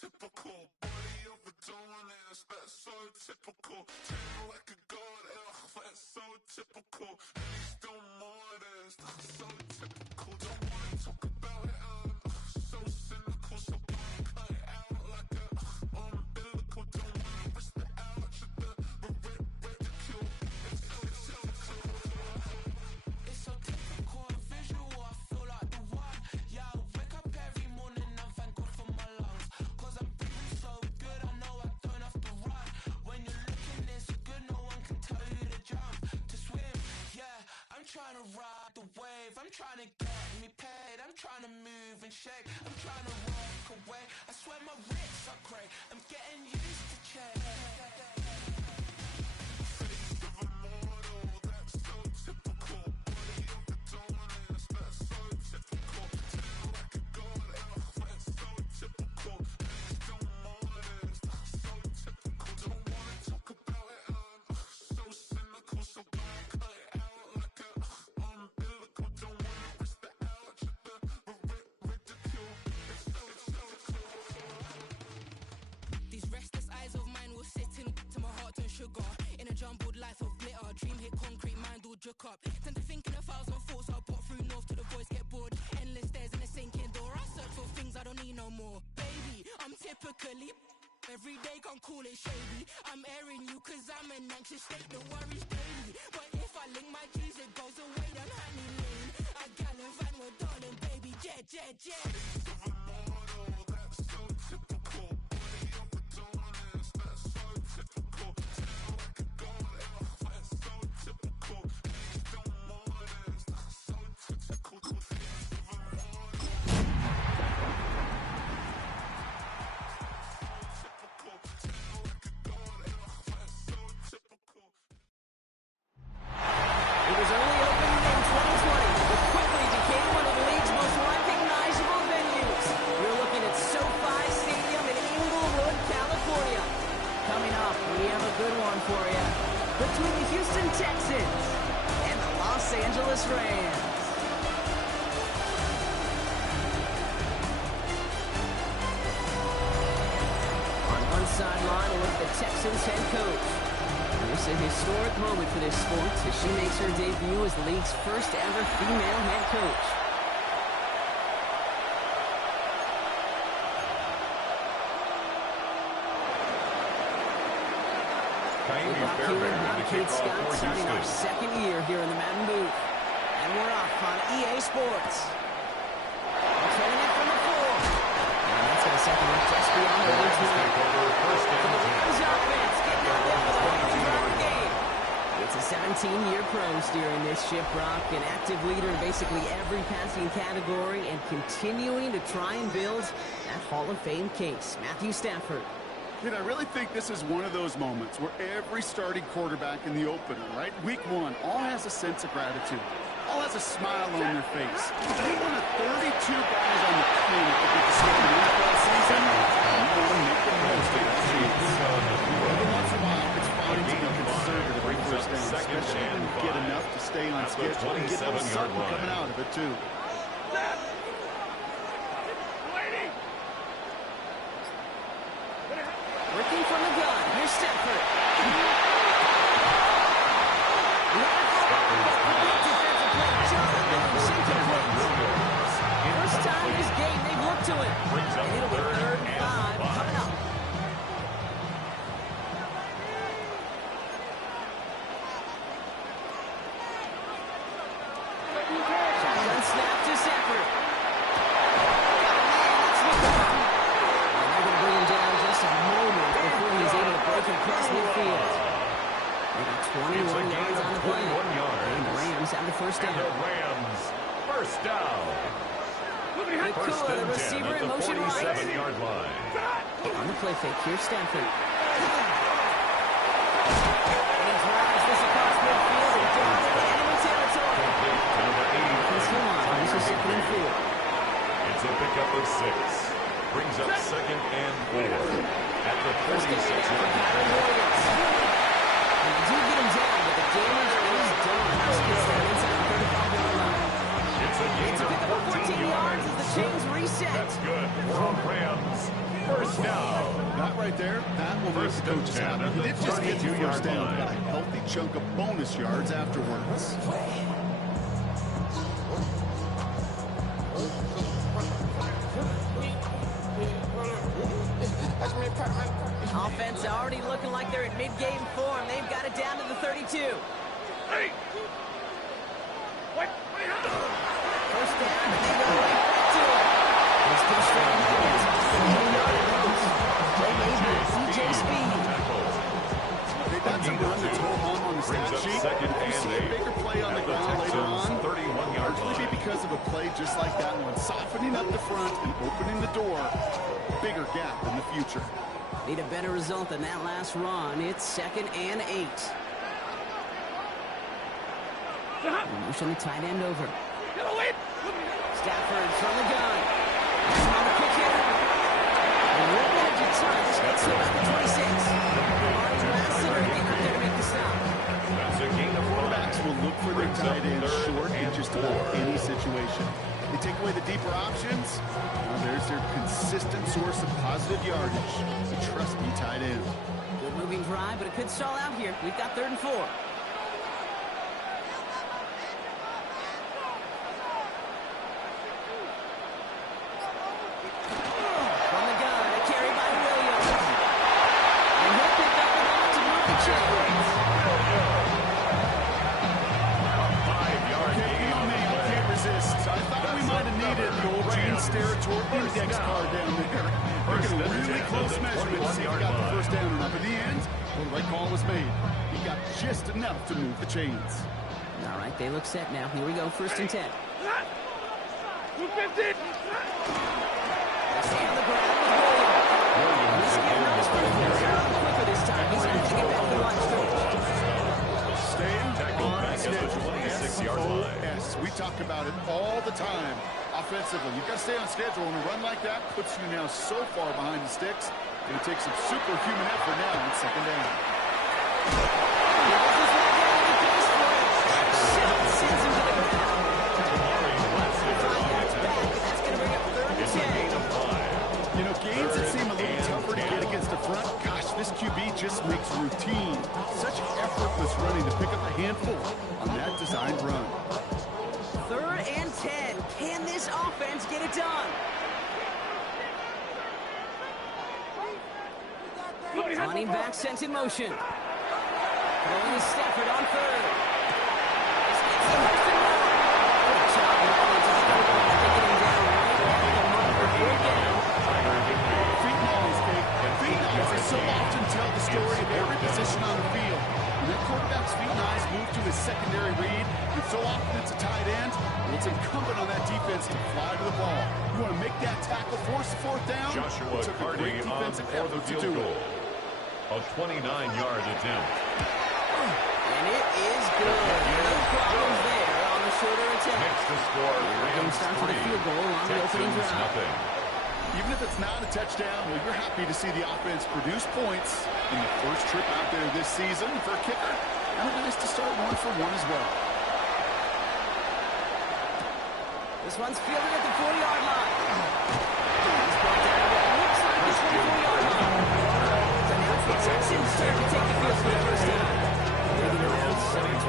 typical. Body overdone this, that's so typical. Tail like a god, that's so typical. And he's still modest, so typical. Don't wanna talk about it, so cynical. So cut it out like a umbilical. Don't wanna risk the ouch of the ridicule. It's so typical, visual, I feel like the one. Yeah, I wake up every morning and thank God for my lungs. Cause I'm breathing so good, I know I don't have to run. When you're looking this good, no one can tell you to jump, to swim. Yeah, I'm trying to ride the wave, I'm trying to get me paid, I'm trying to move and shake, I'm trying to walk away. I swear my wrists are great, I'm getting used to change. Face of a mortal, that's so typical. Body of the dominance, that's so typical. Tail like a god, that's so typical. He's still modest, so typical. Don't wanna talk about it, so cynical. So cut it out like a umbilical. Don't wanna risk the ouch of the ridicule. These restless eyes of mine will sit in to my heart and sugar. In a jumbled life of glitter, dream hit concrete, mind all juk up. Tend to think in 1,000 thoughts, I'll pop through north till the voice get bored. Endless stairs in a sinking door, I search for things I don't need no more. Baby, I'm typically every day can't call it shady. I'm airing you cause I'm an anxious state, the worries daily. But if I link my G's, it goes away, then honey lane. I gallivant with darling, baby, jet. Face of a mortal, that's so typical. Body of the dominance, that's so typical. Tail like a god, that's so typical. He's still modest, so typical. Face of a mortal, typical. Tail like a god, that's so typical. It was only opened in 2020, but quickly became one of the league's most recognizable venues. We're looking at SoFi Stadium in Inglewood, California. Coming up, we have a good one for you. Between the Houston Texans and the Los Angeles Rams. On one sideline, we'll look at the Texans head coach. It's a historic moment for this sport as she makes her debut as the league's first ever female head coach. Kate Scott starting our second year here in the Madden booth. And we're off on EA Sports. Trailing it from the floor. And that's going to set them up just beyond the line. For the Rams offense, getting out there for the one-yard game. It's a 17-year pro steering this ship, Brock, an active leader in basically every passing category and continuing to try and build that Hall of Fame case. Matthew Stafford. I really think this is one of those moments where every starting quarterback in the opener, right? Week one, all has a sense of gratitude. All has a smile on their face. You're one of 32 guys on the team that get to skip an NFL season. You want to make the most of that chance. Every once in a while, it's fine to be conservative on first down, especially when you get enough to stay on schedule and get a little something coming out of it, too. Working from the gun, here's Stafford. First time this game, they've looked to it. And it'll be 3rd and 5 coming up. Shotgun snap to Stafford. And they're going to bring him down just a moment before he's able to break across midfield. They got 21 yards on the play. And the Rams have the first down. First down. Nakua, the receiver in motion right. 47-yard line. On the play fake, here's Stafford. And he drives this across midfield and down into enemy territory. Offense come on, this is 2nd and 4. It's a pickup of 6. Brings up 2nd and 4. At the 46-yard line. And they do get him down, but the damage is done. House gets that inside the 35-yard line. It's a gain It's a pickup of 14 yards as the chains reset. That's good for Rams. First first down. That right there, that will make the coaches happy. He didn't just get the first down, he got a healthy chunk of bonus yards afterwards. Offense already looking like they're in mid-game form. They've got it down to the 32. Hey! What? First down, and they go right back to it. Let's go straight into the next CJ Speed. They got some run that's hold on the stat sheet. Second You see a and bigger play on the ground later on. 31-yard Largely line. be because of a play just like that one, softening up the front and opening the door. Bigger gap in the future. Need a better result than that last run. It's 2nd and 8. Motion the tight end over. Stafford from the gun. He's on the kick hitter. And we're going to touch. Gets to about the 26. Marty Lassiter getting up there to make the stop. That's a gain of 5. Quarterbacks will look for their tight end short in just about any situation. They take away the deeper options. Well, there's their consistent source of positive yardage. The trusty tight end. Good moving drive, but it could stall out here. We've got 3rd and 4. From the gun, a carry by Williams. And he'll pick up the ball to move the chains. 5-yard Okay, gain you know on me, the I play. can't resist. I thought we might have needed the old Gene's Territory index card down there. Making a really close measurement to see if he got the first down or not. But in the end, well, the right call was made. He got just enough to move the chains. All right, they look set now. Here we go, 1st and 10. 250! They stay on the ground with Williams. He's getting nice for him. He's a little quicker this time. He's going to get back to the line stretch. Staying Tackled on back at the schedule. 26-yard line. SOS. We talk about it all the time. Offensively, you've got to stay on schedule, and a run like that puts you now so far behind the sticks. Going to take some superhuman effort now on 2nd down. Sends him to the ground. 5 yards back, and that's going to bring up 3rd and 10. You know, games that seem a little tougher to get against the front, gosh, this QB just makes routine. Such effortless running to pick up a handful on that designed run. 3rd and 10. Can this offense get it done? Running back sent in motion. Throwing is Stafford on 3rd. This gets the first and more. Good job, Madden, to get him down right at the mark for 4th down. Feet knives, Kate. Feet knives are so often tell the story of every position on the field. When that quarterback's feet knives move to his secondary read, and so often it's a tight end, well, it's incumbent on that defense to fly to the ball. You want to make that tackle, force the 4th down. Joshua It took a Carty great on defensive for the effort to field do goal. it. A 29-yard attempt. And it is good. No problems there on the shorter attempt. Next to score, Game Rams starts with a 3, field goal on the opening Texans drive. nothing. Even if it's not a touchdown, well, you're happy to see the offense produce points in the first trip out there this season. For a kicker, kind of nice to start 1 for 1 as well. This one's fielded at the 40-yard line. He's brought down to what looks like the 24-yard line. So now it's the Texans' turn to take the field for the first time. Making the rounds,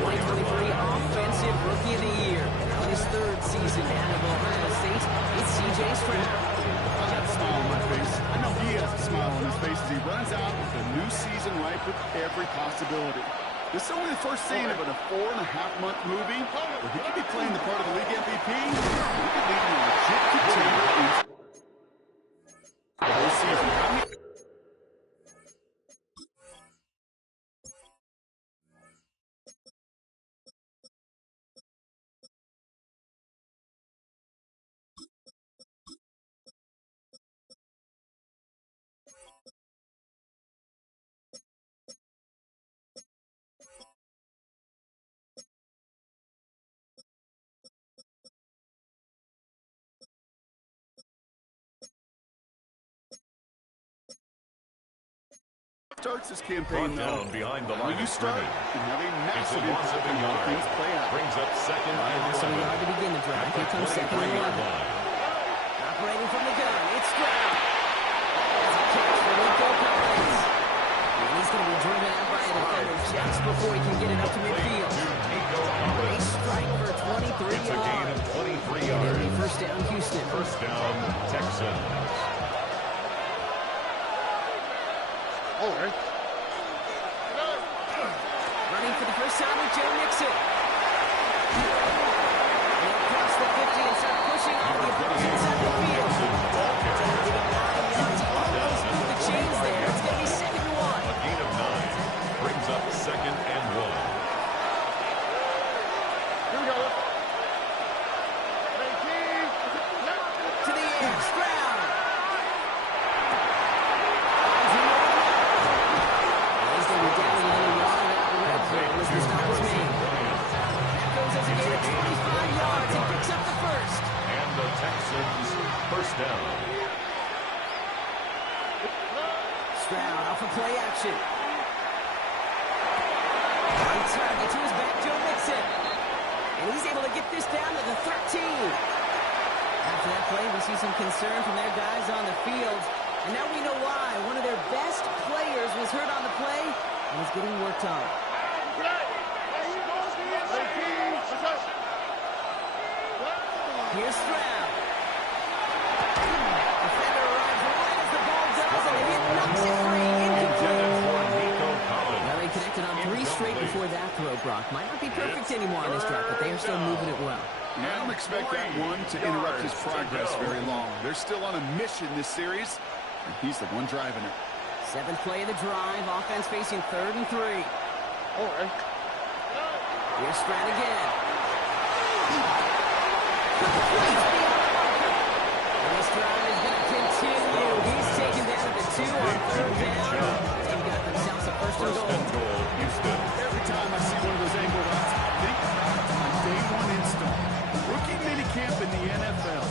2023 Offensive Rookie of the Year. In his 3rd season out of Ohio State, it's C.J. Stroud. I got a smile on my face. I know he has a smile on his face as he runs out with the new season ripe with every possibility. This is only the first scene of a 4.5-month movie where he could be playing the part of the league MVP. He could lead a legit contender in this season. Starts this campaign, Brought though. down behind the When line you of start, scrimmage. you can have a It's a massive loss impact of a on how yard. things play out. Brings up 2nd and So we 11. are to begin the drive. Here comes 2nd and 11. line. Operating from the gun, it's Stroud. As a kick Collins. And he's going to be driven out by a defender just before he can get it up to midfield. A strike for 23 It's a gain of 23 And yards. it'll be first down, Houston. First down, Texans. All right. Running for the first time with Joe Mixon. And he'll cross the 50 and start pushing off the opponents inside the field. Almost moved the chains there. It's going to be 2nd and 1. A gain of 9 brings up 2nd and 1. Here we go. To the air, Stroud. He's going to be down within a yard of that red zone as the stop is made. That goes as a gain of 25 yards. He picks up the first. And the Texans first down. Stroud off of play action. On target to his back, Joe Mixon. And he's able to get this down to the 13. After that play, we see some concern from their guys on the field. And now we know why. One of their best players was hurt on the play and is getting worked on. Here's Stroud. Defender arrives right as the ball does, and it knocks it free. Incomplete. Well, they connected on 3 straight before that throw, Brock. Might not be perfect anymore on this drive, but they are still moving it well. I don't expect that one to interrupt his progress very long. They're still on a mission this series, and he's the one driving it. 7th play of the drive. Offense facing 3rd and 3. All right. Here's Stroud again. And this drive is going to continue. He's taken down at the 2 on 3rd down. They've got themselves a first and goal. Houston. Every time I see one of those angle routes, think back to my day one install. Rookie minicamp in the NFL.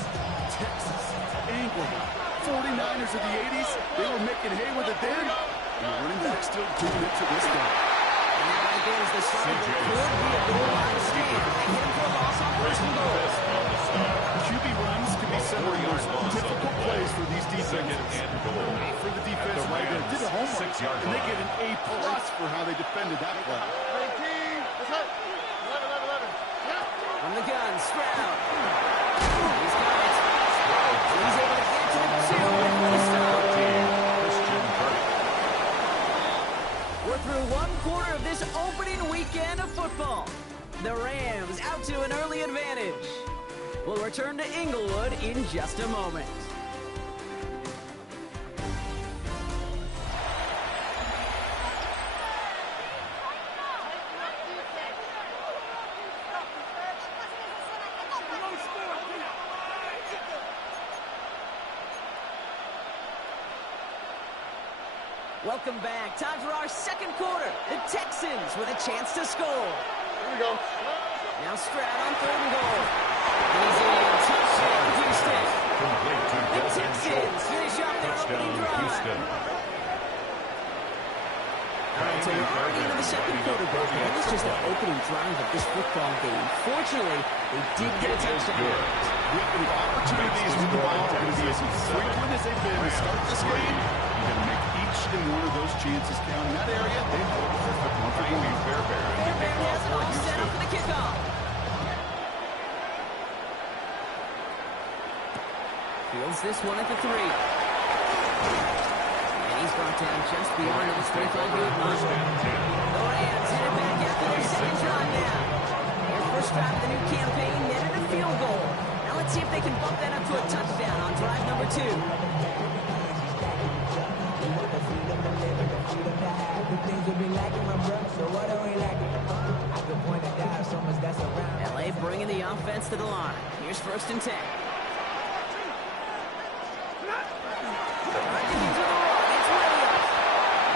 Texas, angle route. 49ers of the 80s, they were making hay with it then. And the running back still doing it to this day. And that right there is the start of what could be a goal line stand. They hit him for a loss on 1st and goal. QB runs can be some of the most difficult plays for these defenses. For the defense, right there, did the homework, 6 yards and they line. get an A+ for how they defended that play. From the gun, Stroud. He's got it. He's able to get to the 2 with the stop. We're through 1 quarter of this opening weekend of football. The Rams out to an early advantage. We'll return to Inglewood in just a moment. Welcome back. Time for our 2nd quarter. The Texans with a chance to score. Here we go. Now Stroud on 3rd and goal. Easy touchdown, Houston. Complete to The Dalton Texans Schultz. finish off their Touchdown, opening drive. Houston. All right, so we're already into the 2nd quarter, but that was just the opening drive of this football game. Fortunately, they did get a touchdown. The opportunities with the ball are going to be as frequent as they've been to start this game. You're going to make each and one of those chances count. In that area, they have a perfect one for Amy one. Fairbairn. Fairbairn has it all set up for the kickoff. Fields this one at the 3. And he's brought down just beyond that 25-yard line. The Rams headed back after their 2nd drive now. Their first drive of the new campaign netted a field goal. Now let's see if they can bump that up to a touchdown on drive number 2. LA bringing the offense to the line. Here's 1st and 10.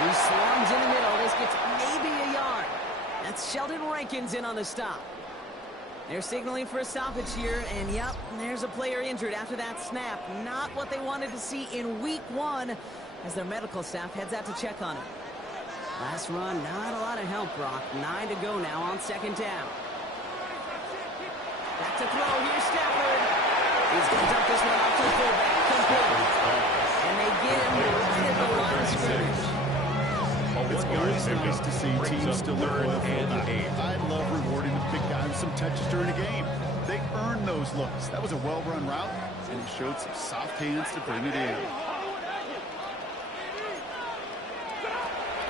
He swarms in the middle. This gets maybe a yard. That's Sheldon Rankins in on the stop. They're signaling for a stoppage here, and yep, there's a player injured after that snap. Not what they wanted to see in week 1 as their medical staff heads out to check on him. Last run, not a lot of help, Brock. 9 to go now on 2nd down. Back to throw. Here's Stafford. He's going to dump this one off to the fullback. Complete. And they get him right at the line of scrimmage. It's always nice to see teams still look loyal for that. I love rewarding the big guy with some touches during a game. They earn those looks. That was a well-run route, and he showed some soft hands to bring it in.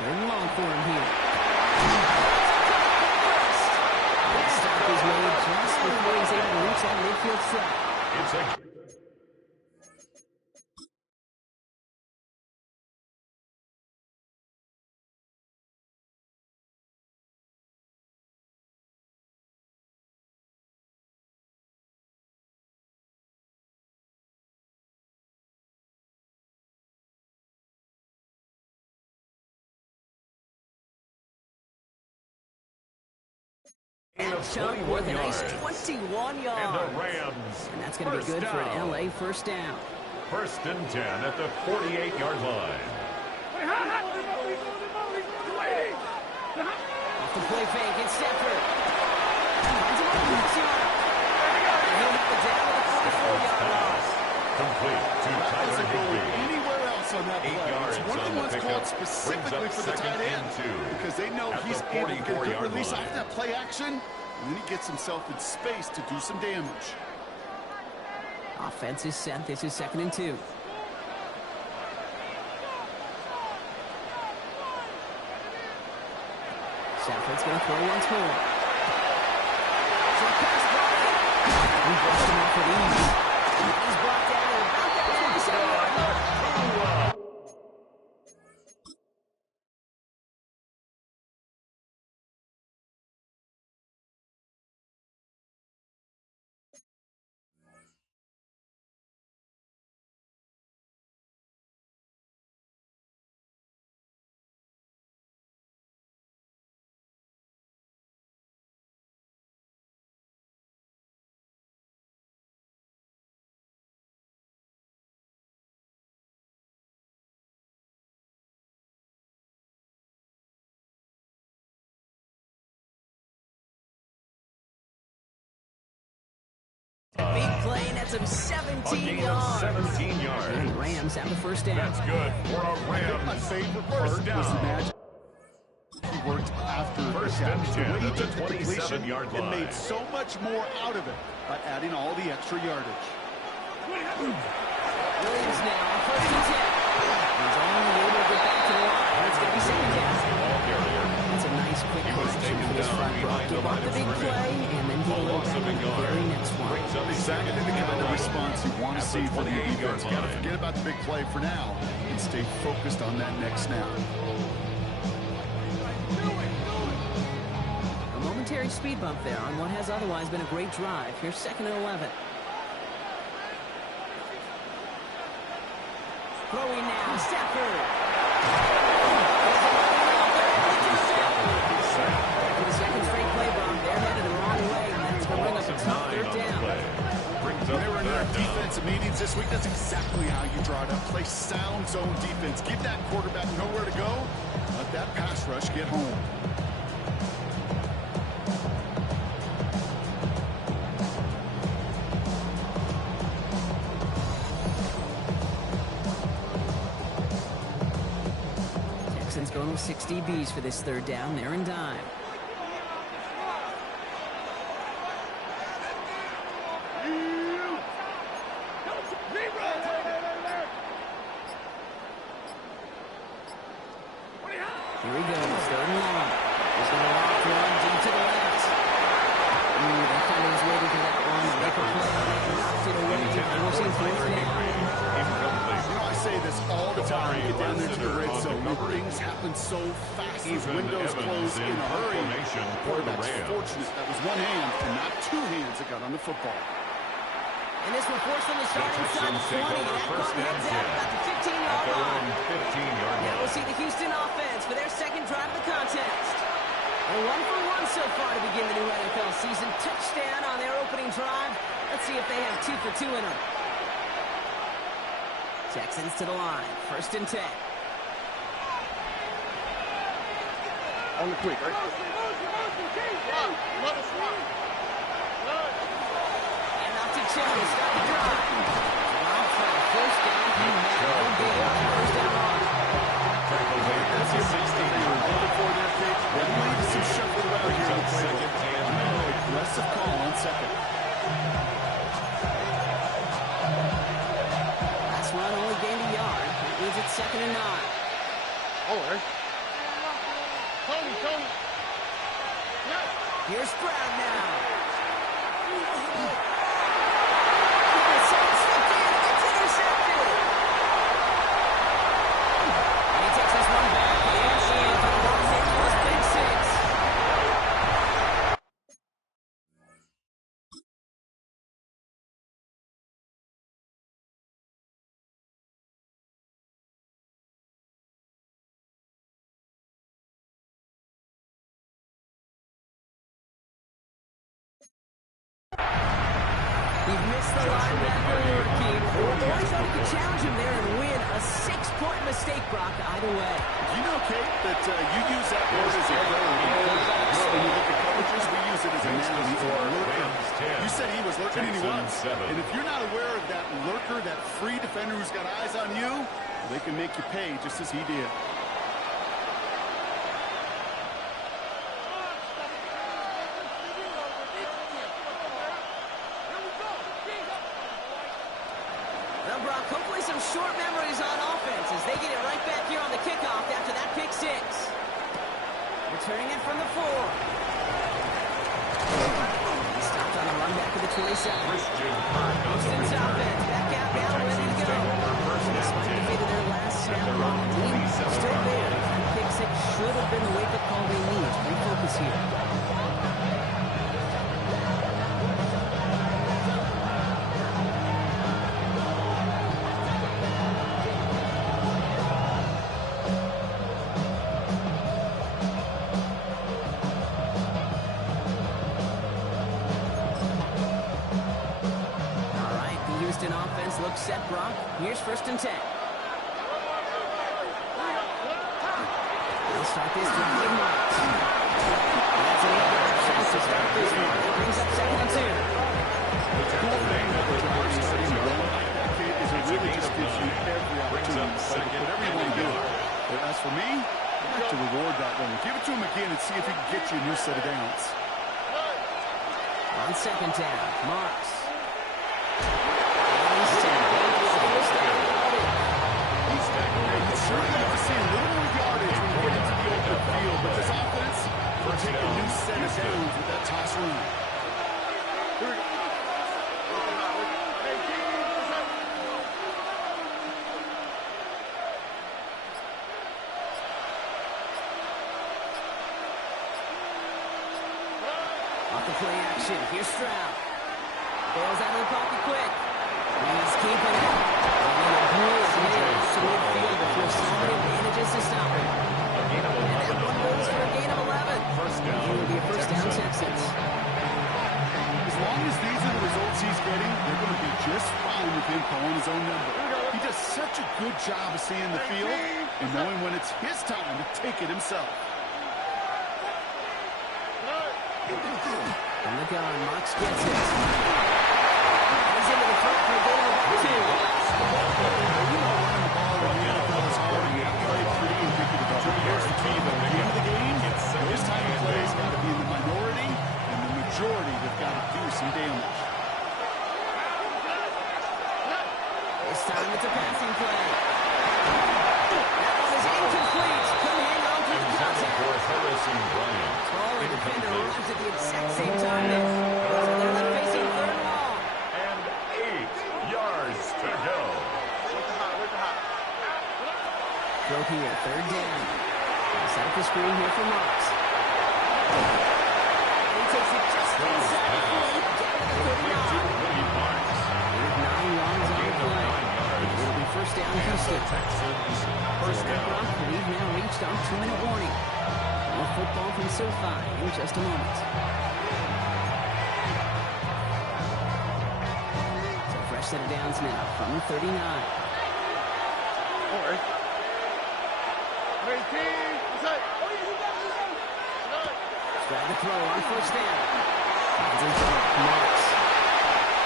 Very long for him here. That stop is made just before he's able to reach that midfield strike. It's a That jump with a nice 21 yards. And the Rams. And that's going to be good for an LA first down. 1st and 10 at the 48-yard line. Off the play fake, it's Stafford. Finds him on the 6 yard. And he'll have it down at the 44-yard line. Complete to Tyler Doesn't go Higbee. anywhere else on that 8 play. yards It's one of on the the ones pickup. called specifically Brings for up the tight 2nd end and 2 because they know at he's the able to get a good 44-yard release line. off that play action, and then he gets himself in space to do some damage. Offense is set. This is 2nd and 2. Stafford's going to throw once more. Short pass brought in. He brushed him off with ease. He's brought down at about that 27-yard line. Big play, and that's him 17 A gain of yards. 17 And yards. Rams have the first down. That's good for a My Rams. favorite part First was the down. magic. He worked after the 1st catch. and The 10 way he at the took the completion 27-yard and line. made so much more out of it by adding all the extra yardage. Williams now on 1st and 10. He's only able to get back to the line. It's going to be 2nd down. Ball carrier. That's a nice quick correction for this front row. Give up the big play and then get a little back on the very next one. Brings up Exactly 2nd the kind of and 9. response you want to At see the from your 28-yard defense. Got to line. forget about the big play for now and stay focused on that next snap. A momentary speed bump there on what has otherwise been a great drive. Here's 2nd and 11. Throwing now, Stafford. For the 2nd straight play bump, they're headed the wrong way, and that's going to bring up a tough 3rd down. Brings When up they were in their 3rd down. defensive meetings this week, that's exactly how you draw it up. Play sound zone defense. Give that quarterback nowhere to go. Let that pass rush get home. Texans going with 6 DBs for this 3rd down. They're in dime. Here he goes, 3rd and long. He's going to lock one deep to the left. Ooh, that kind of was waiting for that one. Make a play. Knocked it away. Forcing 4th down. You know, I say this all the time. Get down there to the red zone. recovery. Things happen so fast. These Even windows Evans close in in a hurry. formation for the Quarterback's Rams. fortunate that was one hand and not two hands that got on the football. And this will force them to start inside the 20. And that First clock and heads out 10. about the At 15-yard their line. own 15-yard Now line. we'll see the Houston offense for their 2nd drive of the contest. A 1-for-1 so far to begin the new NFL season. Touchdown on their opening drive. Let's see if they have 2 for 2 in them. Texans to the line. 1st and 10. On the quick, right? And off to Chubb to start the drive. Drive for a 1st down. He had no gain second. Last run only gained a yard. That means it's 2nd and 9. Oh, Tony. Here's Stroud now. It's intercepted. And he takes this one back. And for the Los Angeles Big Six. He missed the linebacker lurking. Or he thought he could challenge him there and win. A 6-point mistake, Brock, either way. You know, Kate, that you use that word as a verb in quarterbacks. When you look at coverages, we use it as a noun. He's a lurker. You said he was lurking, and he was. And if you're not aware of that lurker, that free defender who's got eyes on you, they can make you pay just as he did. Well, Brock, hopefully some short memories on offense as they get it right back here on the kickoff after that pick 6. Returning it from the 4. He stopped on the run back to the 27. Houston's offense back out now, ready to go. Despite the fate of their last snap on the team, still there. That pick 6 should have been the wake-up call they need to refocus here. Looks set, Brock. Here's 1st and 10. They'll start this drive with Marks. That's an 8-yard chance to start this one. It brings up 2nd and 2. It really just gives you every opportunity to play whatever you want to do. But as for me, I like to reward that one. Give it to him again and see if he can get you a new set of downs. On 2nd down, Marks. Certainly have to see a little more yardage when we get into the open field, but this offense will take a new set of downs with that toss run. Here we go. Off the play action, here's Stroud. Bails out of the pocket quick. He's keeping it. To midfield before somebody manages to stop him. And that one goes for a gain of 11. It will be a 1st down, Texans. As long as these are the results he's getting, they're going to be just fine with him calling his own number. He does such a good job of seeing the field and knowing when it's his time to take it himself. On the gun, Marks gets it. He's into the front for a gain of 2. Here's the key, though. At the end of the game, this time of play has got to be in the minority, and the majority have got to do some damage. This time it's a passing play. That one is incomplete. Couldn't hang on to the contact. Ball and defender arrives at the exact same time there. So they're left facing 3rd and long. And 8 yards to go. Throw here, 3rd down. Set up the screen here for Marks. And he takes it just inside the 40, down to the 39. With 9 yards on the play. It'll be 1st down, Houston. First down, Brock, we've now reached our 2-minute warning. More football from SoFi in just a moment. So fresh set of downs now from the 39. All right. Grab the throw on 1st down. Marks.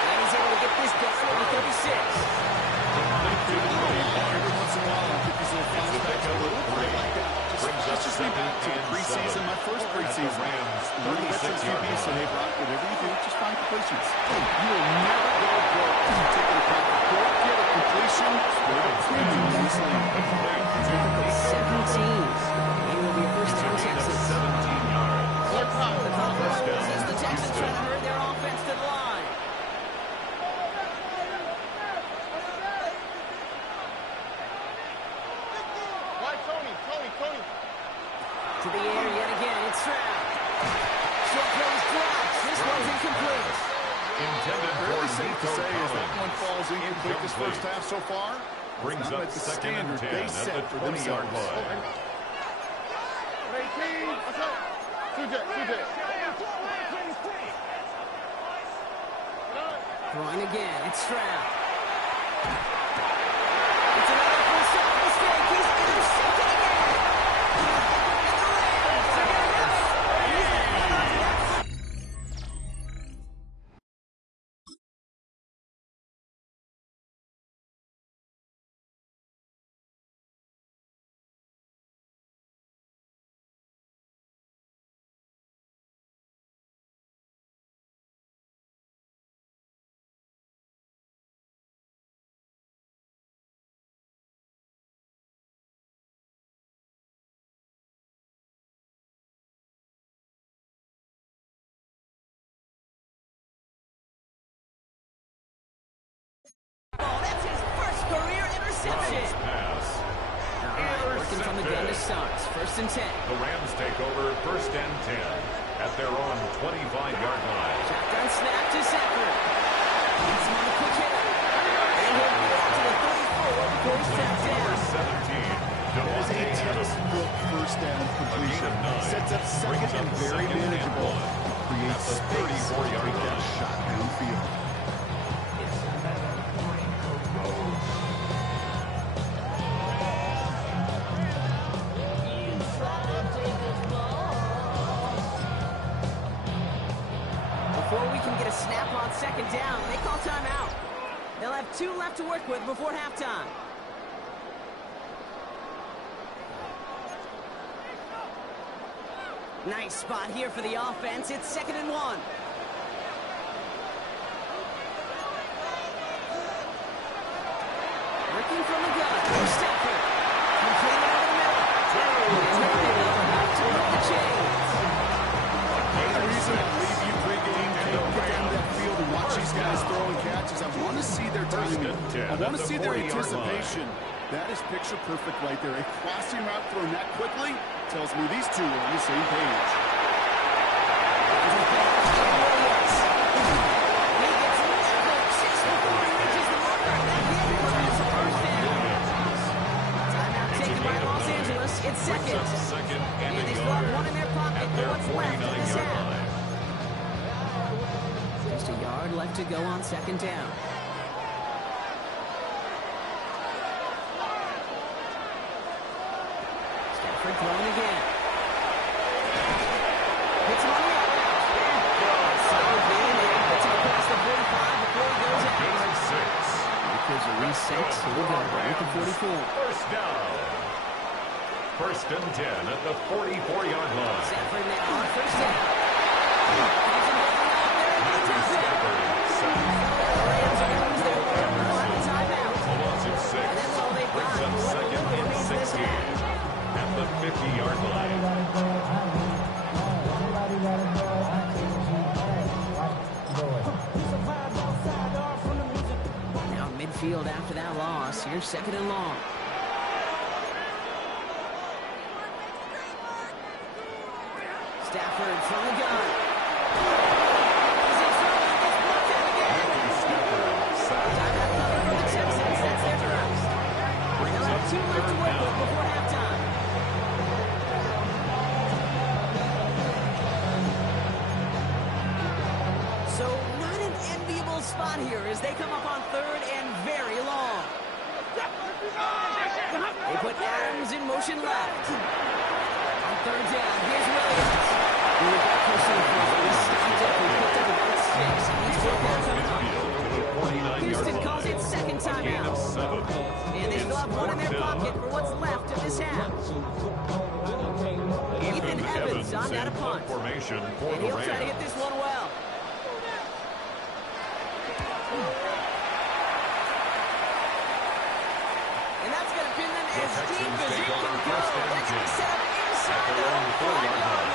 And he's able to get this down to the 36. Every once in a while, I get these little flashbacks a little bit like that. Just me back to preseason, my first preseason. One of the veteran QBs said, hey, Brock, whatever you do, just find completions. You will never go broke taking a pass. Go get a completion. Go to premium easily. Typical 17s. He will be a first down Texas. 17 yards. The Conference sees the Texans trying to hurry their offense to the line. Tony. To the air yet again, it's Stroud. Short throws drops. This one's incomplete. Intended for Fairly safe to say is that one Collins. falls incomplete this first half so far. Brings Not up at the second and standard 10 they at set the for 20-yard themselves. line. Throwing again, it's Stroud. It's another first down mistake. He's intercepted again. And the Rams are going to have it. Oh, that's his first career interception. Pass. All right, working from the gun to start. First and 10. The Rams take over first and 10 at their own 25-yard line. Shotgun snap to Zephyr. It's on a quick hit. And he'll be out to the 34 before he's tapped down. 17. That is a textbook first down completion. Sets up second and very manageable. Creates space to take that shot downfield. Before we can get a snap on second down, they call timeout. They'll have 2 left to work with before halftime. Nice spot here for the offense. It's 2nd and 1. Working from the gun. Stafford. Completed over the middle. And here they go. Back to work the chains. The reason I leave you pregame and get down that field and watch these guys throwing catches, I want to see their timing. I want to see their anticipation. That is picture perfect right there. A crossing route thrown that quickly tells me these two are on the same page. It's second. And they still have 1 in their pocket. What's left in this half? Just a yard left to go on second down. Stafford throwing again. Hits him on the outside. Solid gain there. Gets him across the 45 before he goes out. Because a reset. Here we go. At the 44. First down. First and 10 at the 44-yard line. Stafford now on first down. Stafford set. The Rams are going to lose their lead. They'll have a timeout. A loss of 6. And that's all they've Brings got. up second and 16 at the 50-yard line. Now midfield after that loss. Here's 2nd and long. Stafford from the gun. Is he throwing? Gets blocked out again. Stafford sacked. Timeout coming from the Texans. That's their first. They'll have 2 left to work with before halftime. So not an enviable spot here as they come up on 3rd and very long. They put Adams in motion left. On 3rd down, here's Williams. We got closer to the front. We stopped it. We picked up about 6. He's broke out. possession for And the he'll try to hit Rams. this one well. And that's going to pin them as deep as you can go. They're going to be set up inside their own 4-yard line.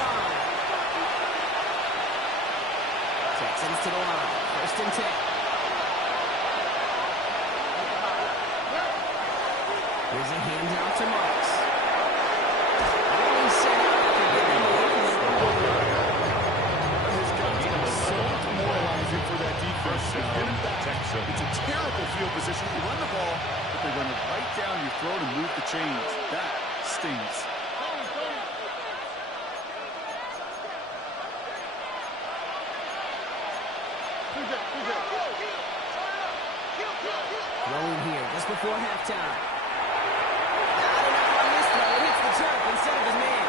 Texans to the line. 1st and 10. Here's a handout to Marks. Really set up to get him away from the quarterback. His coach is so demoralizing for that defense. Get him back. It's a terrible field position. You run the ball, but they run it right down your throat and move the chains. That stings. Throwing here just before halftime. Not enough on this throw. It hits the turf instead of his man.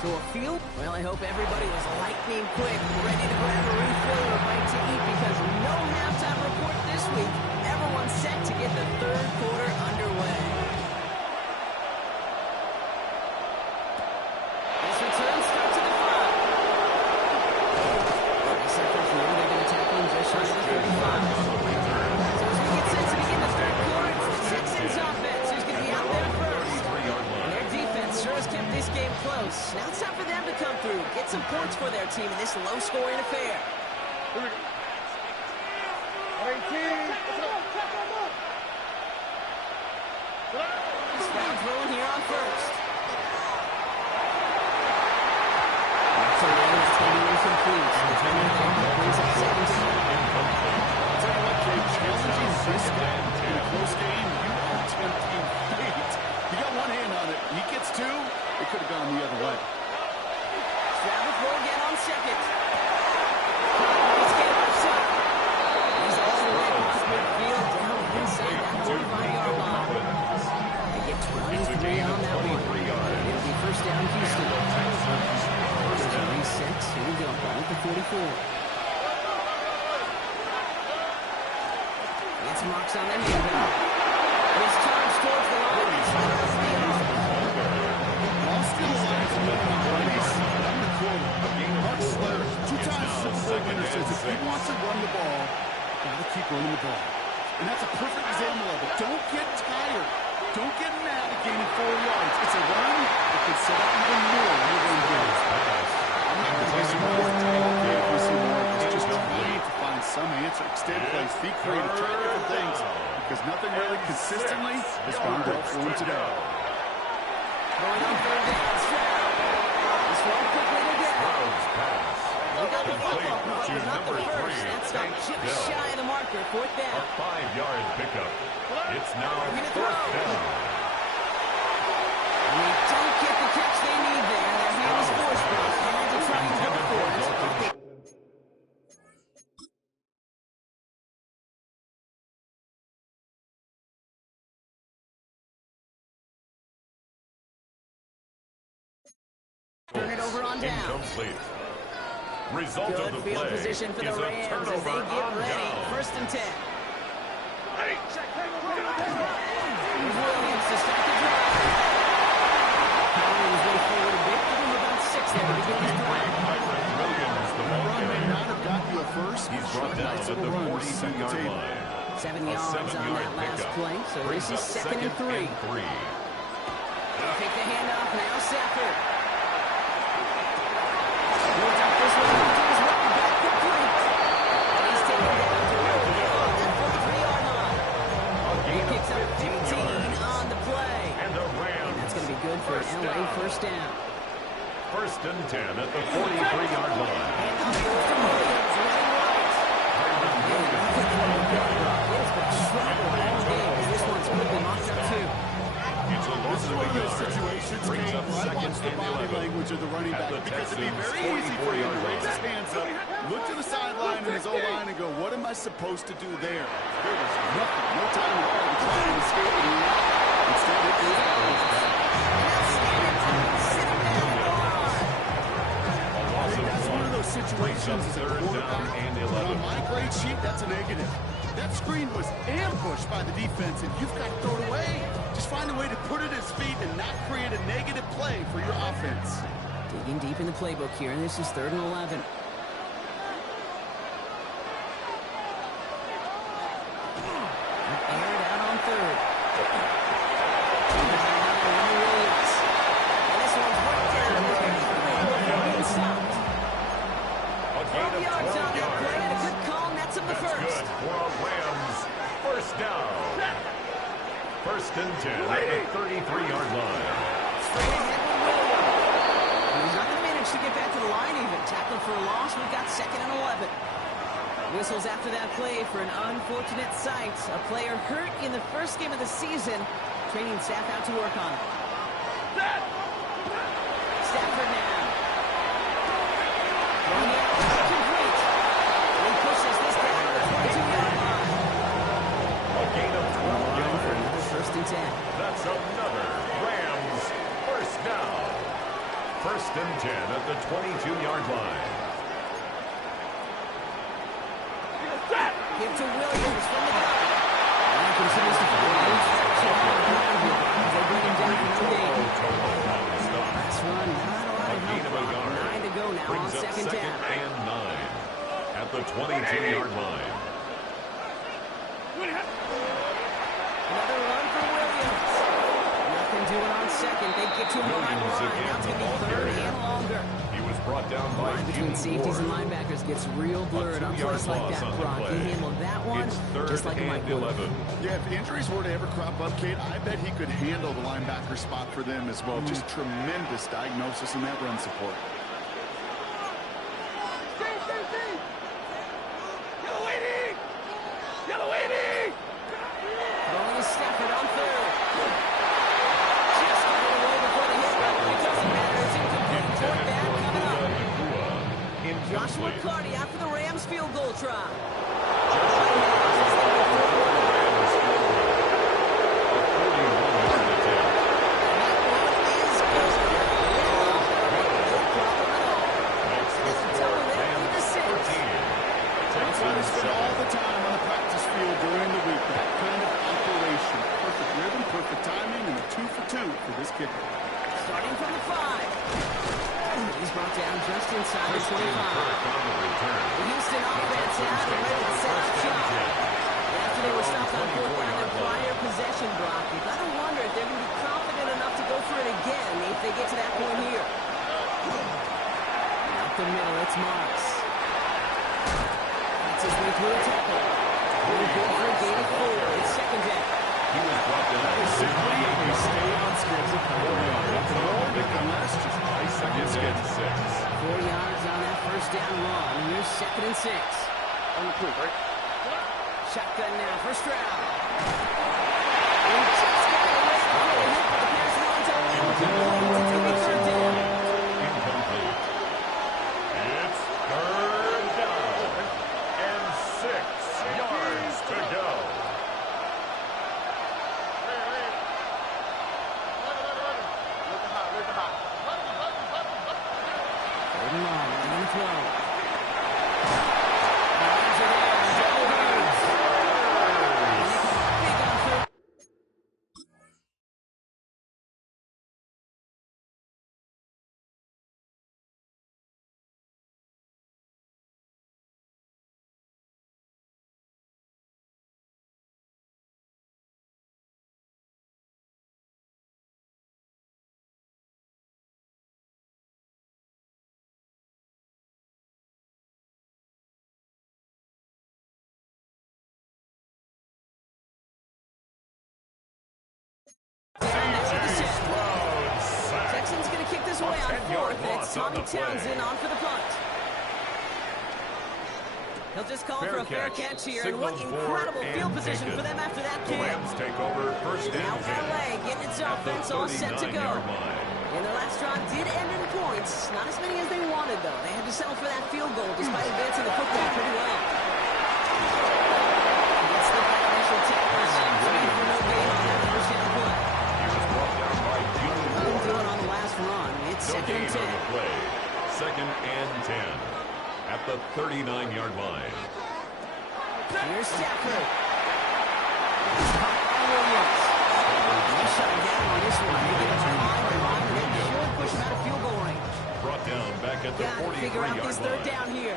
So a field? Well, I hope everybody was lightning quick, ready to grab a refill or a bite to eat because no halftime report this week. Everyone's set to get the 3rd quarter underway. This return starts at the 5. Set for field. They're going to tackle him just shy of the 35. So as we get set to begin the 3rd quarter, it's the Texans offense who's going to be out there first. And their defense sure has kept this game close. Now it's time for them to come through, get some points for their team in this low-scoring affair. Stroud throwing here on 1st. That's a run. It's going to be incomplete. Brings up 2nd down. I'll tell you what, Jake, challenging this guy in a close game, you are tempting fate. You got one hand on it. He gets 2. It could have gone the other way. Stroud will throw again on 2nd. He's getting upset. He's all the way across midfield down inside that 45-yard line. They get 23 on that one. It'll be 1st down Houston. There's a reset. Here we go. Ball at the 44. Gets Marks on the handout. This turns towards the line. It's first down. Austin Lions are making a race. I'm the quarter. Mark Slater, 2 times Super Bowl winner, says if he wants to run the ball, gotta keep running the ball. And that's a perfect example of it. Don't get tired. Don't get mad at gaining 4 yards. It's a run that can set up even more in your run game. I'm not going to miss more. We see more. It's just trying to find some answer. Extend plays, be creative, try different things. Because nothing really consistently has gone well for him today. Going on 3rd down. Stroud. This one quickly to get. They got the football, but not the first. That's not just shy of the marker. 4th down. A 5-yard pickup. It's now 4th down. And they don't get the catch they need there. Their hand is forced back. They had to try and go for it. Turn it over on down. Incomplete. Result Good of the field play position for the is a Rams as turnover they get on ready. down. 1st and 10. Here's Williams to start the drive. Powering his way forward a bit. Give him about 6 there to begin this drive. Williams, the ball Run may carrier. not have got you at first. He's brought down Nice at the little run to set the 42-yard table. line. 7 A yards on 7-yard that last pickup. play. So Brings this is up 2nd and 3. They'll take the handoff now. Safford. Builds up this one. To his right. Back complete. And he's taken down to that 43-yard line. He picks up 15 on the play. And the Rams. That's going to be good for First LA. down. 1st down. 1st and 10 at the 43-yard line. And up goes to Williams. Running right. It has been trouble all game as this one's quickly knocked up too. It's a This loss is of one a of those yard. situations, Brings Kane, up where I 2nd watch the and body 11. language of the running At back the because it'd be Texans' very easy for him to 44-yard raise his line. hands up, look to the sideline and his O-line and go, what am I supposed to do there? There was nothing, no time at all to try and escape and react. Instead, it was out. That's one of those situations as a quarterback, but on my grade sheet, that's a negative. That screen was ambushed by the defense, and you've got to throw it away. Just find a way to put it at his feet and not create a negative play for your offense. Digging deep in the playbook here, and this is 3rd and 11. Aired out on 3rd. Williams. And this one's right down to the 33 before being stopped. 12 yards on that play, and a good call nets him the That's first. good for a Rams first down. 1st and 10 at the 33-yard line. Straight ahead with Williams. He's not going to manage to get back to the line even. Tackled for a loss. We've got 2nd and 11. Whistles after that play for an unfortunate sight. A player hurt in the first game of the season. Training staff out to work on it. Stafford now. Throwing it out, complete. And he pushes this down to the 22-yard line. A gain of 12 yards. 1st and 10. That's another Rams first down. 1st and 10 at the 22-yard line. Give to Williams from the gun. And he continues to find good traction on the ground here. They bring him down for no gain. Last run, not a lot of help. 9 to go now on Brings up 2nd down. and 9 at the 22-yard line. Another run for Williams. Nothing doing on 2nd. They get to him on the line. Now it's going to be 3rd and longer. He was brought down by Line between safeties and linebackers gets real blurred on plays like that, Brock. He handled that one just like a Mike Wood. Yeah, if injuries were to ever crop up, Kate, I bet he could handle the linebacker spot for them as well. Just tremendous diagnosis in that run support. Throwing a Stafford on 3rd. Just got it away before the hit, but it doesn't matter. It's incomplete. Fourth down coming up. Joshua Carty after the Rams field goal try. All the time on the practice field during the week. That kind of operation. Perfect rhythm, perfect timing, and a 2 for 2 for this kicker. Starting from the 5. He's brought down just inside the 25. The Houston offense out and ready to set up shop. After they were stopped on 4th down their prior possession, Brock, you got to wonder if they're going to be confident enough to go for it again if they get to that point here. Out the middle, it's Marks. That's his way through a tackle. Really good for a gain of 4. It's 2nd down. He was brought down simply They stay on schedule. 4 yards. Nice Second and 6. 4 yards on that 1st down run. Here's 2nd and 6. On the proof, right? Shotgun now, 1st round. And just got it away before the hit, but the pass lines up incomplete. It's going to be 3rd down. Incomplete. It's 3rd down. And 6 yards to go. Third and long, on the throw. Lions are there, double birds. Big on 3rd. Texans going to kick this away on 4th, and it's Tommy Townsend on for the punt. He'll just call for a fair catch here, and what incredible field position for them after that The kick. Rams take over 1st Now and 10. LA getting its offense all set to go. 39-yard line. And the last drive did end in points. Not as many as they wanted, though. They had to settle for that field goal despite advancing the football pretty well. Gets the back initial tackles. 3 for no gain on that 1st down play. He was brought down by June. Nothing doing on the last run. It's No 2nd gain and 10. on the play. 2nd and 10 at the 39-yard line. Here's Stafford. Williams. They shut him down on this one. They get him behind the line, and they should push him out of field goal range. Brought down back at the Gotta figure out 43-yard this line. third down here.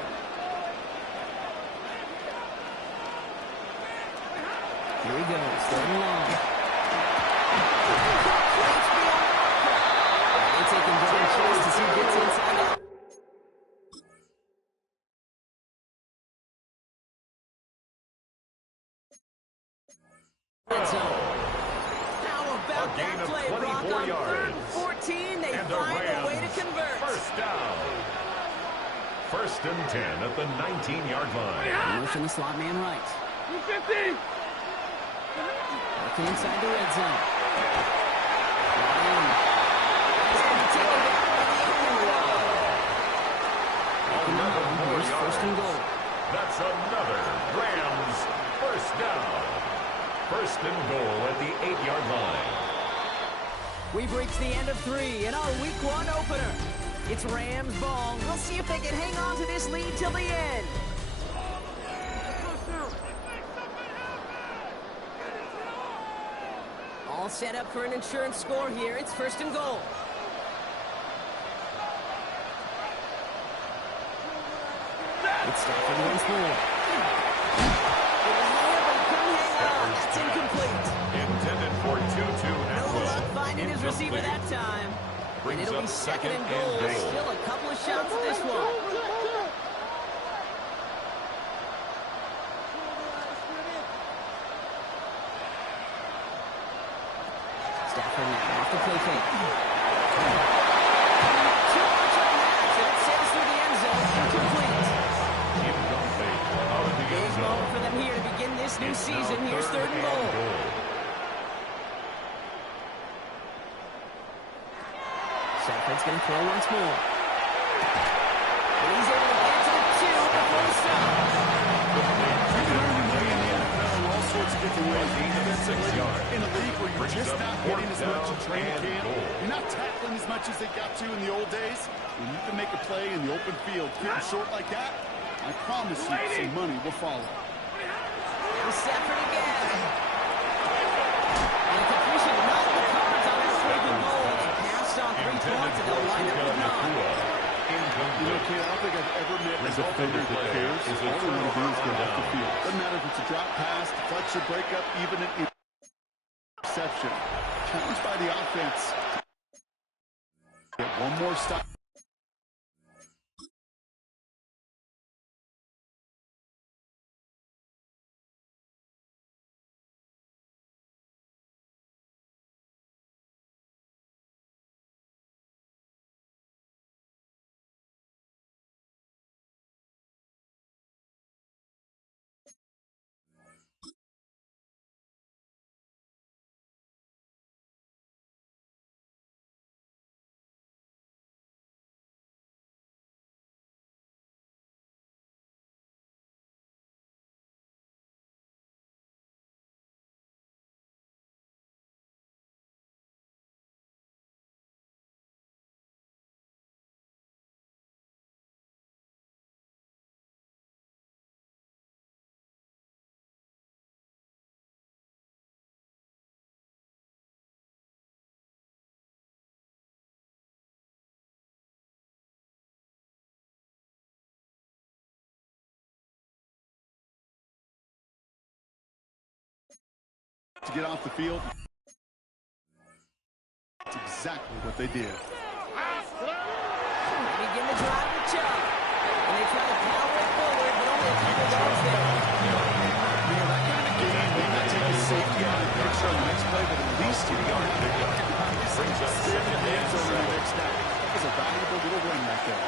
Here he goes, third and long. They're taking John Chase as he gets inside that. Red zone. How about A gain that of play, Brock? 24 On yards. 3rd and 14, they And the find a way to Rams, convert. First down. First and 10 at the 19-yard line. Motion the slot man right. 50. Working inside the red zone. Ryan. He's going to be taken down by the enemy wall. Another 4 Here's yards. first and goal. That's another Rams first down. First and goal at the 8-yard line. We've reached the end of 3 in our Week 1 opener. It's Rams ball. We'll see if they can hang on to this lead till the end. All set up for an insurance score here. It's first and goal. It's Stafford once more. It was there, but he couldn't hang on. That's incomplete. Intended for Tutu No Atwell. luck finding his receiver Incomplete. that time. And Brings it'll up be second and second goal. and goal. Still a couple of shots at this one. Stafford now off the play fake. Too much on that, and it sails through the end zone. Incomplete. Incomplete. Out of the Big end moment zone. for them here to begin this new It's now season. Here's third and goal. Stafford's going to throw once more. And he's able to get to the 2 before the stop. You can earn your money in the NFL in all sorts of different ways. yards. In a league where you're Brings just up not fourth getting as much in down training and camp, goal. you're not tackling as much as they got to in the old days, when you can make a play in the open field, getting short like that, I promise you some money will follow. Here's Stafford again. And completion not in the cards on this third and goal. They passed on 3 points, and they'll wind up with none. You know, kid, I don't think I've ever met a defender that cares. Is All they want to do is get off the down. field. Doesn't matter if it's a drop pass, deflection, breakup, even an interception. Challenged by the offense. Get one more stop. To get off the field. That's exactly what they did. They begin the drive with Chubb. And they try to power it forward, but only a couple yards there. You know, that kind of game may not take a safety out of the picture on the next play, but at least you got it picked up. Brings up second and Hands over the 7. next snap. That was a valuable little run right there.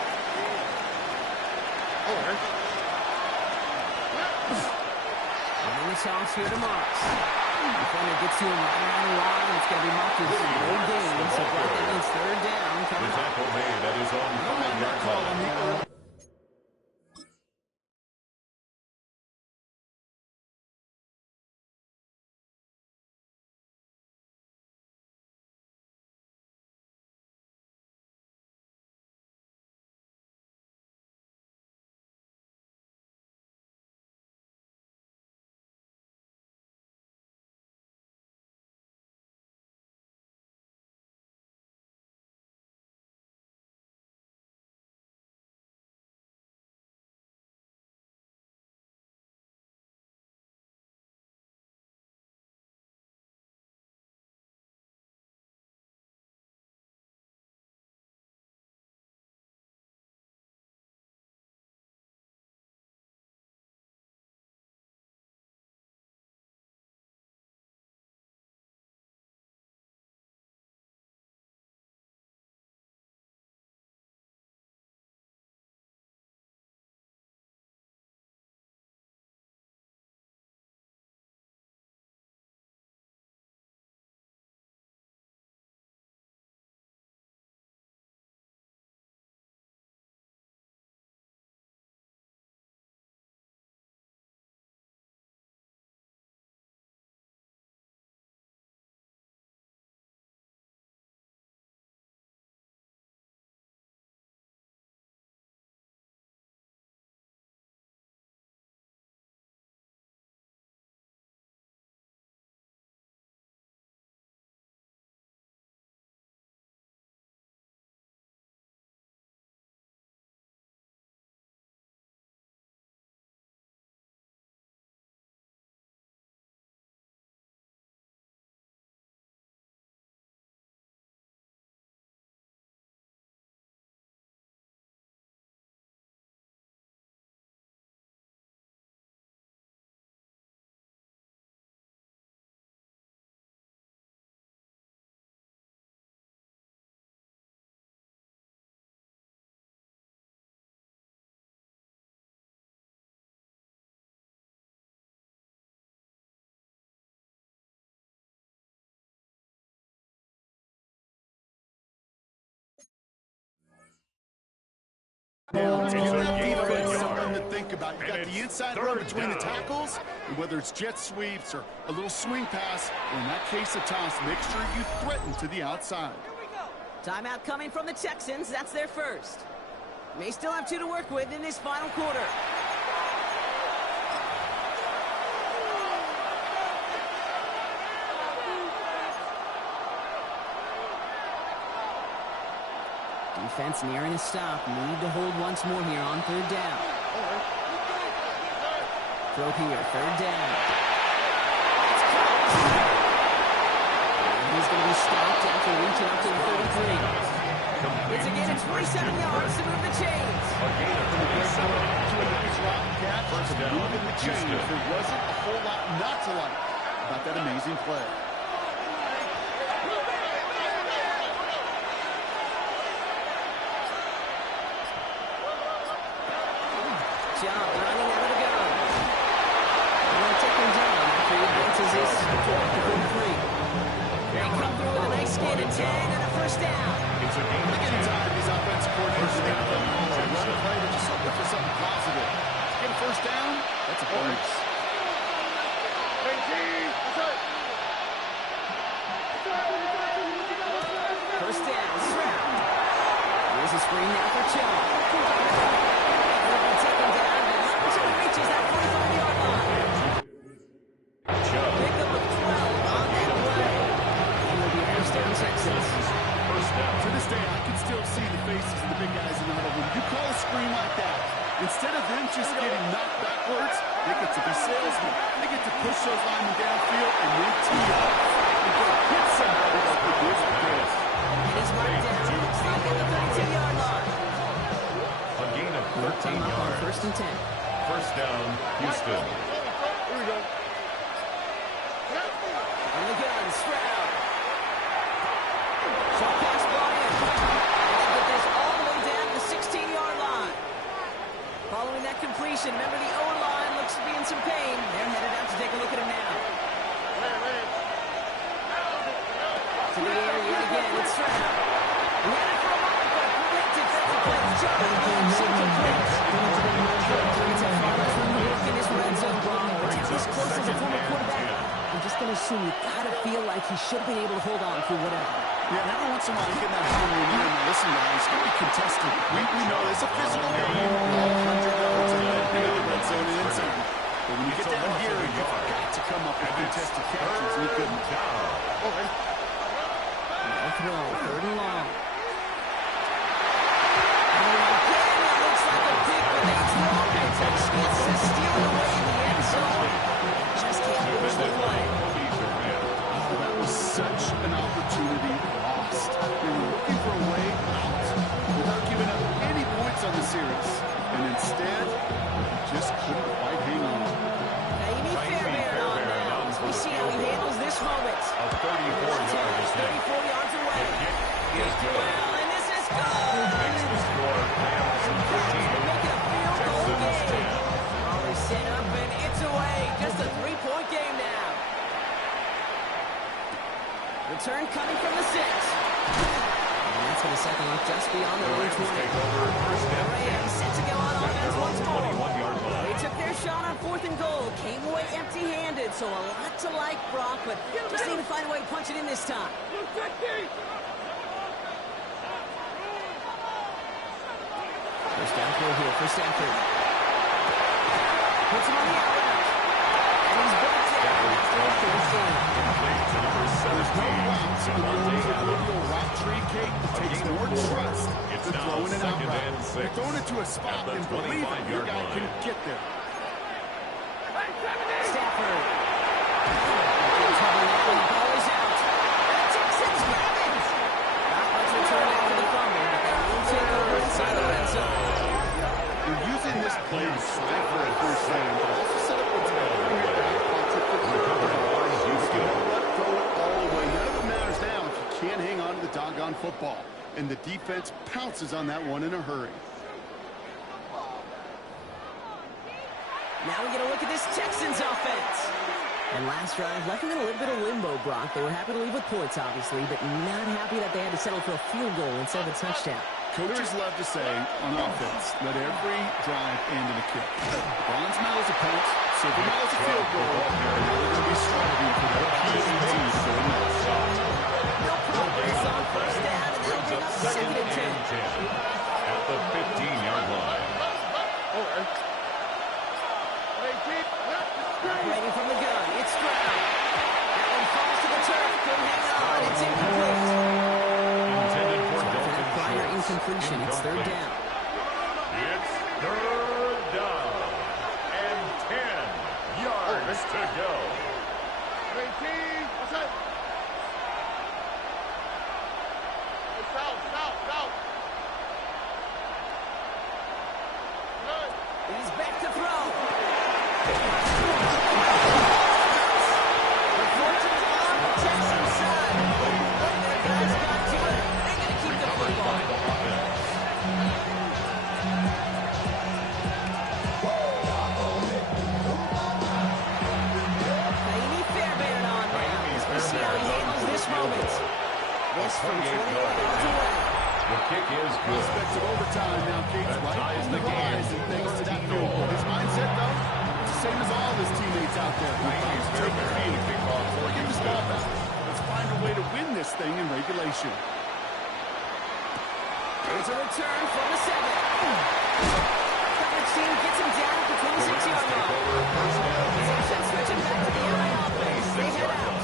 Running the toss here to Marks. Defender gets to him right around the line. It's going to be marked as no gain. So Brock, that means third down The coming up. tackle made. That is on I like that 5-yard call line. on the early downs. It's Give a that gain of a defense yard. something to think about. You got And the it's inside third run between the down. tackles, and whether it's jet sweeps or a little swing pass, or in that case a toss, make sure you threaten to the outside. Timeout coming from the Texans. That's their first. May still have 2 to work with in this final quarter. Defense nearing a stop. Need to hold once more here on 3rd down. Throw here, 3rd down. It's close. And he's going to be stopped after reaching up to the 33. It's a gain of 27 yards to move the chains. A gain of 27. First down, moving the chains. There wasn't a whole lot not to like about that amazing play. Job running out of the gun. And they'll take him down after he advances this toward the 33. They come through with a nice gain of 10 and a first down. It's a gain of Getting 10. tired of these offensive coordinators. They have to run a play to just look for something positive. To get a first down, that's a bonus. First down, Stroud. Here's a screen now for Chubb. They'll be taken down, but not until he reaches that 45-yard line. Pick up of 12 on that play. And it'll be first down, Texans. First down. To this day, I can still see the faces of the big guys in the huddle. When you call a screen like that, instead of them just getting knocked backwards, they get to be salesmen. They get to push those linemen downfield and then tee up. And go hit somebody like they did with this. And he's marked down. Stop at the 32-yard line. A gain of 13 Time up on yards. 1st and 10. First down, Houston. Here we go. On the gun, Stroud. Short pass ball in. And they get this all the way down to the 16-yard line. Following that completion, remember the O-line looks to be in some pain. They're headed out to take a look at him now. To the air yet again, it's Stroud. Ran it for a moment, but a great defensive play. Chubb moves incomplete. It's a far from the look in this red zone, Bron. It's as close as a former quarterback. I'm just going to assume you got to feel like he should have been able to hold on through whatever. Yeah, and every once in a while you get that feeling in your mind. Listen, guys, it's going to be contested. We know it's a physical game. All 100 yards in the red zone and inside. But when you get down here, you've got to come up with contested catches. We couldn't. No throw, 3rd and long. And again, it looks like a pick, but they drop it. Gets to steal it away in the end zone. Just can't finish the play. Oh, that was such an opportunity lost. They were looking for a way out without giving up any points on the series. And instead, just couldn't quite hang on. Amy Fairbairn on downs. We see how he handles this moment. A 34-yard He's 34 yards away. is good. Well, and this is good. Makes the score. Rams We're 13. making a field goal Texans game. 10. Ball is set up, and it's away. Just a 3-point game now. Return coming from the 6. And that's going to set them up just beyond the Rams 120. take over first down. Rams set to go on offense once more. 21-yard line. They took their shot on 4th and goal, came away empty-handed, so a lot to like, Brock, but just need to find a way to punch it in this time. First down throw here for Stafford. Puts him on the outright. And he's brought down. That's their first down. Complete to number 17. Proverbial rock tree cake takes more trust It's than now throwing it out 2nd and right. 6. You're throwing it to a spot At the and believe it, your 25-yard guy line. can get there. Stafford. The ball is out. And the Texans grab it. Not much return after the fumble, but they will take over inside the red zone. You're using this play to slide for a first down, but also set up what's happening in your back pocket for the throw it all the way. None of it matters now if you can't hang on to the doggone football. And the defense pounces on that one in a hurry. Now we get a look at this Texans offense. And last drive left them in a little bit of limbo, Brock. They were happy to leave with points, obviously, but not happy that they had to settle for a field goal instead of a touchdown. Coaches love to say on offense, let every drive end in a kick. Bronze medals are punts, silver medals are field goal. They're going to be striving for that PCT silver medal. No progress on first down, and they'll bring up second and 10. At the 15-yard line. Operating from the gun, it's Stroud. That one falls to the turf, couldn't hang on, it's incomplete. Intended for Dalton Prior Schultz. incompletion, it's third down. It's third down. And 10 yards to go. He's back to throw. The fortunes are on the Texans' side. One of their guys got to it. They're going to keep the football. Naimi Fairbairn on now. Let's see how he handles this moment. This from 20 yards away. The kick is good. Prospects of overtime now, Gates, That right ties on the the game. rise, and thanks to that field goal. His mindset, though, it's the same as all his teammates out there. Take the field. Get this ball back. Let's find a way to win this thing in regulation. There's a return from the 7. Coverage team gets him down at the 26-yard line. Switching back to the LA offense. They head out.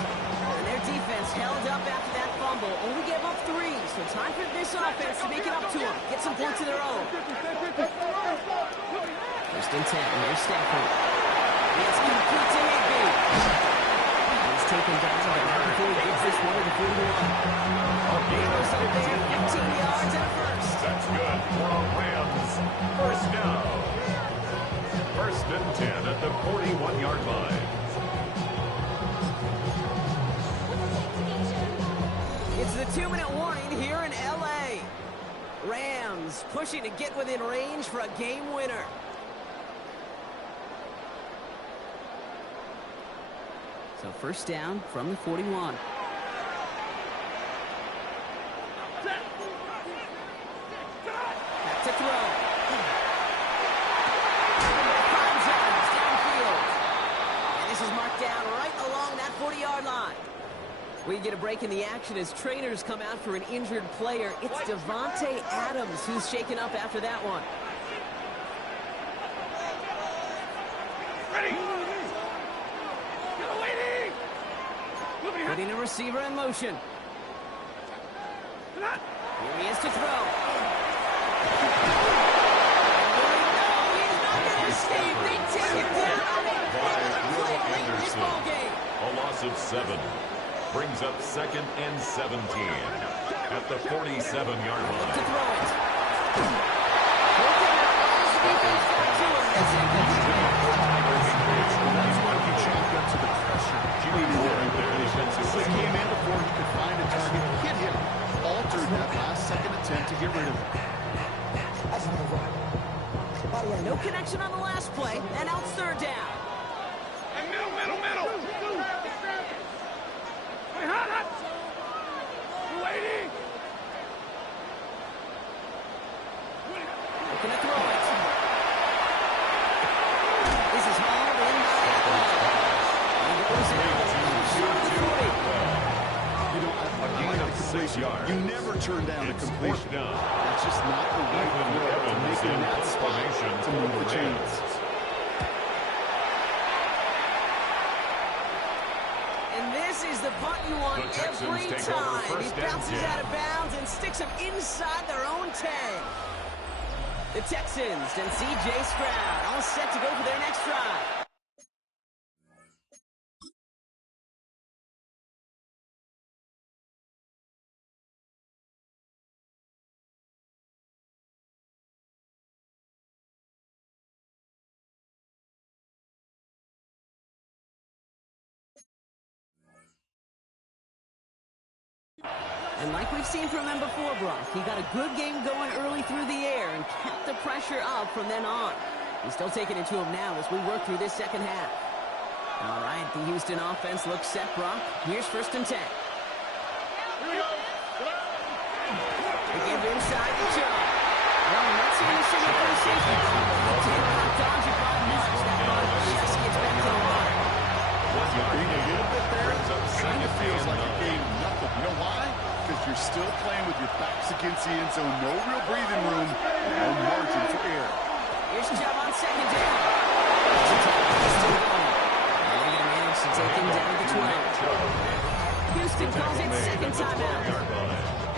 And their defense held up after that fumble. Only gave up 3, so time for this offense to make it up to them. Get some points of their own. First and 10. Here's Stafford. It's complete to Higby. He's taken down, but not before he gets this one to the 41. Gainers up there, 15 yards and a first. That's good for a Rams first down. First and 10 at the 41-yard line. It's the 2-minute warning here in L.A. Rams pushing to get within range for a game winner. So first down from the 41. Back to throw. 5 yards downfield. And this is marked down right along that 40-yard line. We get a break in the action as trainers come out for an injured player. It's Devontae Adams who's shaken up after that one. Putting a receiver in motion. Here he is to throw. He's not going to escape. They take him down on a play late in this ball game. A loss of 7. Brings up second and 17 at the 47-yard line. To throw it. That's why he chalked up to the pressure. Jimmy Ward there defensively came in before he could find a target, hit him, altered that last-second attempt to get rid of him. No connection on the last play, and now it's third down. Middle. Waiting. Looking to throw it. This is hauled in by He goes in. Short of the 40. You know, I gain like of the 6 yards. You never turn down a It's completion. fourth down. That's just not the right Even throw to Evans make it in in that spot formation to for move the the chains. Rams. And this is the punt you want The Texans every take over time. He first and bounces 10. out of bounds and sticks him inside their own 10. The Texans and C.J. Stroud all set to go for their next drive. And like we've seen from him before, Brock, he got a good game going early through the air and kept the pressure up from then on. He's still taking it to him now as we work through this second half. All right, the Houston offense looks set, Brock. Here's first and 10. They give him inside the jump. Well, I'm not seeing a signal for a safety. Did not dodge it by much. That run just gets back to the line. Being a little bit there kind of feels like a game nothing. You know why? Because you're still playing with your backs against the end zone. No real breathing room. No margin for error. Here's a job on second down. Still going. And they're going to manage to take him down to 12. Houston calls it second timeout.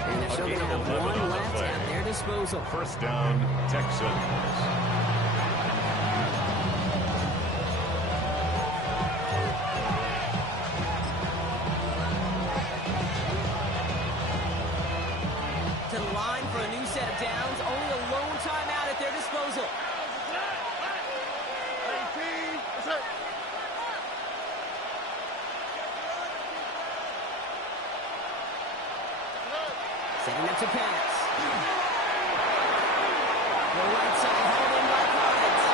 And they're still going to have one left at their disposal. First down, Texans. To the line for a new set of downs. Only a lone timeout at their disposal. Setting up to pass. The right side held in by Collins.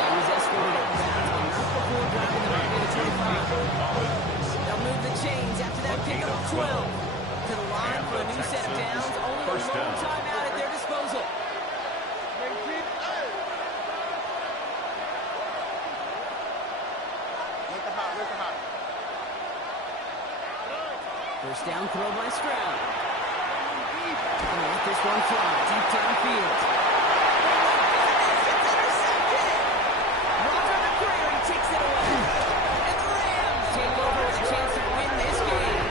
He was escorted out of bounds, but not before driving the right into 25. They'll move the chains after that pickup of 12. To the line for a new set of downs. Only a lone timeout at their disposal. First down throw by Stroud. And let this one fly deep downfield. It's intercepted! Roger McCreary takes it away. And the Rams take over with a chance to win this game.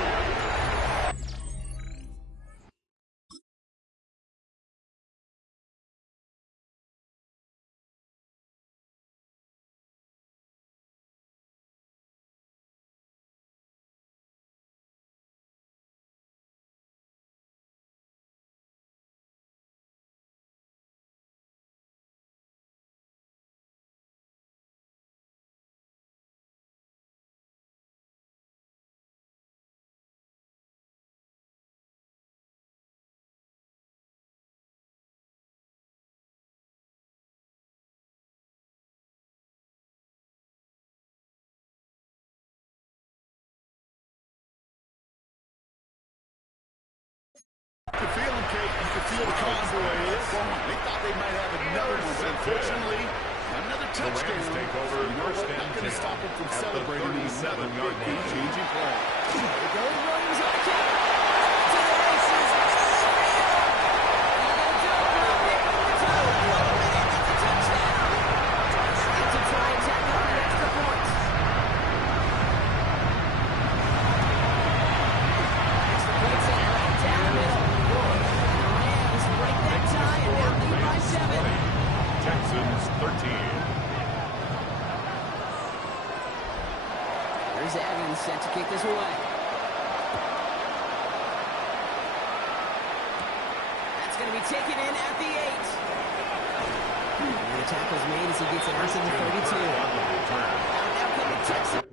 You can feel him, Kate. You can feel the convoy is going. They thought they might have another one, but unfortunately, another touchdown. Take over first and not going to 10 stop them from at the celebrating another 37-yard big line. game-changing play. The goal Williams on the kick. To the races. And they'll jump up. They go to two. And it's a touchdown. And to try and tack on an extra point. Extra points in right down the middle. The Rams break that tie and now lead by 7. Texans 13. Here's Evans set to kick this away. That's going to be taken in at the 8. And the tackle's made as he gets it out to the 32. Now come the Texans.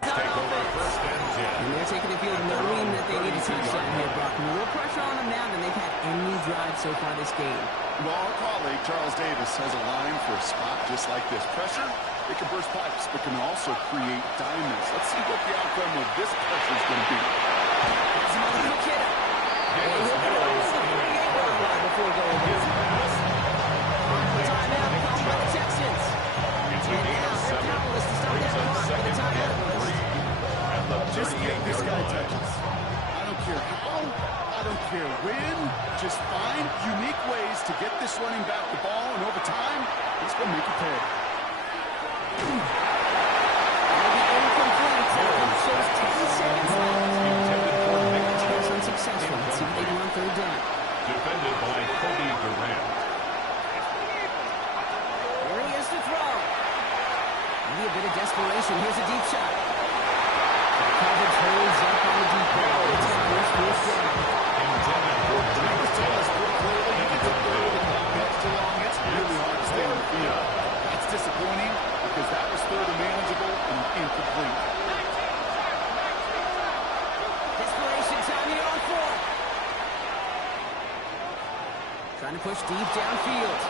Take over first and 10. And they're taking the field knowing that they need a touchdown here, Brock. More pressure on them now than they've had any drive so far this game. Well, our colleague, Charles Davis, has a line for a spot just like this. Pressure, it can burst pipes, but can also create diamonds. Let's see what the outcome of this pressure is going to be. Here's another look at him. And he'll get over to the 38-yard line before going his pass. Final timeout called by the Texans. And now they're powerless to stop that clock for the timeout list. Just get this guy touches. I don't care how, I don't care when. Just find unique ways to get this running back the ball, and over time, he's going to make it pay. That'll be incomplete. The clock shows 10 seconds left. Chance unsuccessful. Let's see what they do on third down. Defended by Kobe Durant. Here he is to throw. Maybe a bit of desperation. Here's a deep shot. The coverage holds up on the deep ball. It's a first down. Intended for Numbers tell us pretty clearly, you get to throw the clock gets too long, it's really hard to stay on the field. That's disappointing because that was third and manageable and incomplete. Desperation time here on 4. Trying to push deep downfield.